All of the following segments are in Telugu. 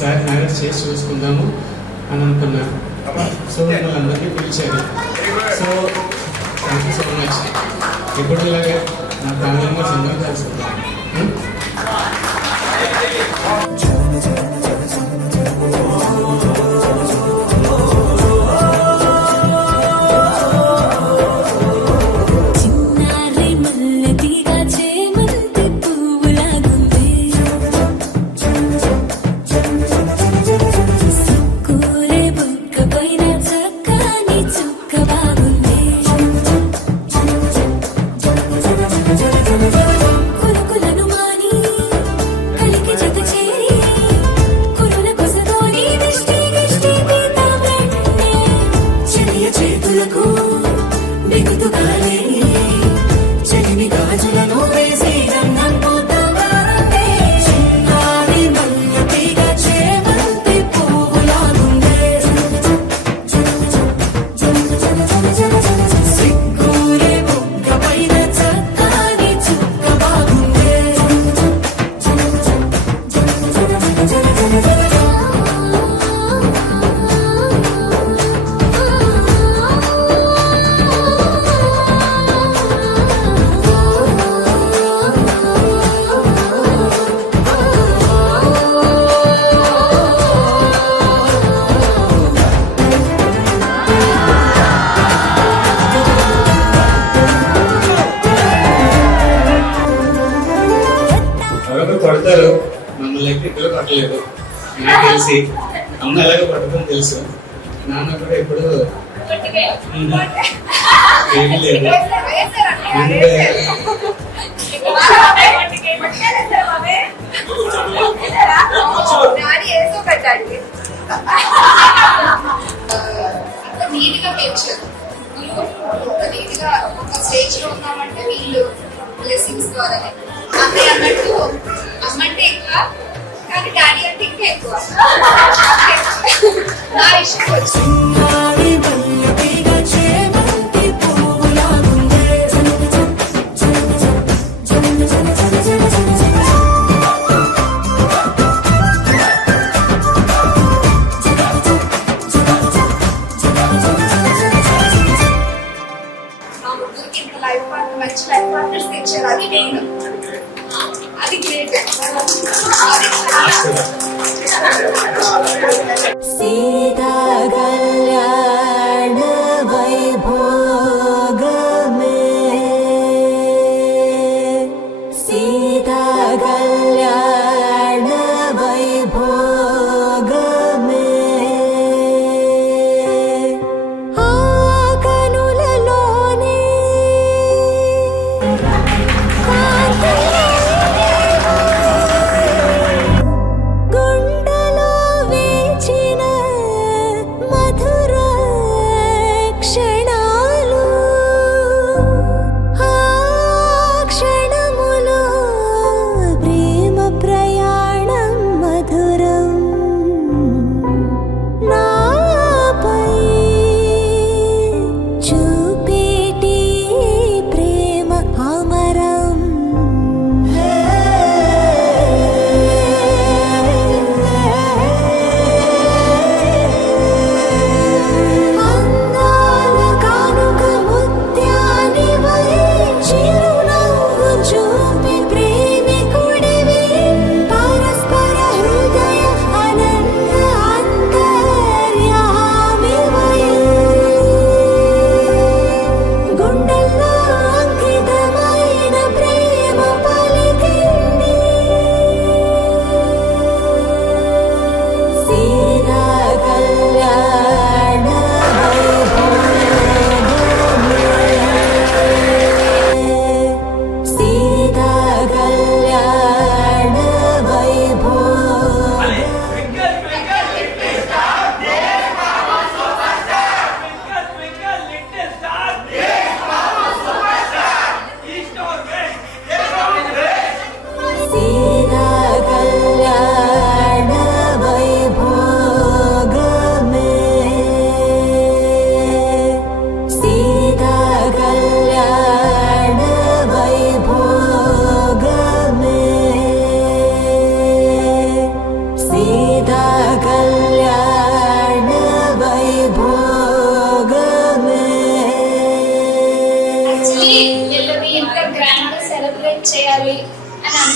ఒకసారి మ్యారేజ్ చేసి చూసుకుందాము అని అనుకున్నాను. సో మిమ్మల్ని అందరినీ పిలిచారు. So thank you so much. ఇప్పుడు ఇలాగే నా ఫ్యామిలీ మెంబర్స్ అందరం కలుసుకుంటాం. కొడతారు, మమ్మల్ని అయితే ఇద్దరు కొట్టలేదు. నాకు తెలిసి అమ్మ ఎలాగో కొట్టడం తెలుసు. నాన్న కూడా ఇప్పుడు ఏమీ లేదు. నీట్గా పెంచారు. నీట్గా ఒక స్టేజ్ లో ఉన్నామంటే వీళ్ళు బ్లెస్సింగ్స్ ద్వారానే. అన్నయ్య అన్నట్టు అమ్మంటే ఎక్కువ, కానీ డాడీ అంటే ఇంకా ఎక్కువ. నా విషయం వచ్చి మంచి లైఫ్ పార్ట్నర్స్ తెచ్చారు. అది మెయిన్, అది గ్రేట్. సీతా కళ్యాణ వైభోగమే, సీతా కళ్యాణ వైభోగమే. గుండెలో వేచిన మధు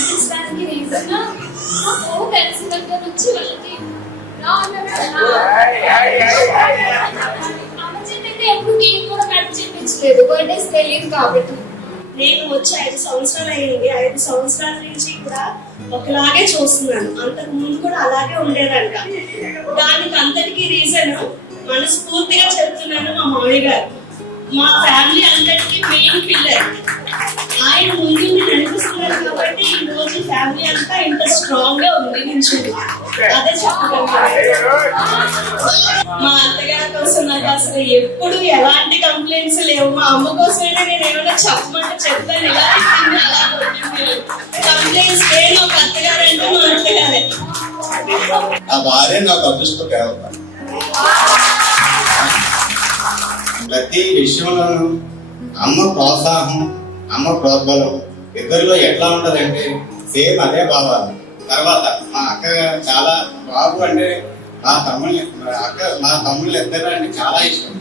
పంపించడానికి రీజన్ నాకు తెలిసిన దగ్గర నుంచి వాళ్ళకి అమ్మ చెప్పింది ఎప్పుడు కేక్ కూడా కట్ చేయించలేదు, బర్త్డేస్ తెలియదు కాబట్టి. నేను వచ్చి 5 సంవత్సరాలు అయ్యింది. 5 సంవత్సరాల నుంచి కూడా ఒకలాగే చూస్తున్నాను. అంతకు ముందు కూడా అలాగే ఉండేదంట. దానికి అంతటికీ రీజన్ మనస్ఫూర్తిగా చెప్తున్నాను, మా మామయ్య గారు మా ఫ్యామిలీ అంతటికీ మెయిన్ పిల్లర్. ఆయన ముందు నడిపిస్తున్నారు కాబట్టి ఈ రోజు ఫ్యామిలీ అంతా ఇంత స్ట్రాంగ్ గా ఉంది నించుంది. అదే చెప్తున్నాను. మా అత్తగారి కోసం నాకు అసలు ఎప్పుడు ఎలాంటి కంప్లైంట్స్ లేవు. మా అమ్మ కోసమైనా నేను ఏమైనా చెప్పమంటే చెప్తాను, ఇలా అయిపోయింది అలా కొట్టింది. కంప్లైంట్స్ లేని ఒక అత్తగారు అంటే మా అత్తగారే. ఆ భార్య నాకు అదృష్టం కేవలం. ప్రతి విషయంలోనూ అమ్మ ప్రోత్సాహం, అమ్మ ప్రోద్బలం ఇద్దరిలో ఎట్లా ఉంటదంటే సేమ్ అదే భావాలు. తర్వాత మా అక్క చాలా బాబు అంటే మా తమ్ముళ్ళు ఇద్దరు అంటే చాలా ఇష్టం.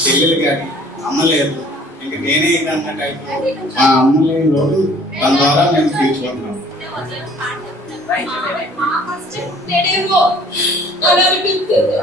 చెల్లెలు కానీ అమ్మ లేదు, ఇంక నేనే ఏంటంటే మా అమ్మ లేని లోటు దాని ద్వారా మేము తీర్చుకుంటున్నాం. నేనేమో అని అనిపిస్తుంది.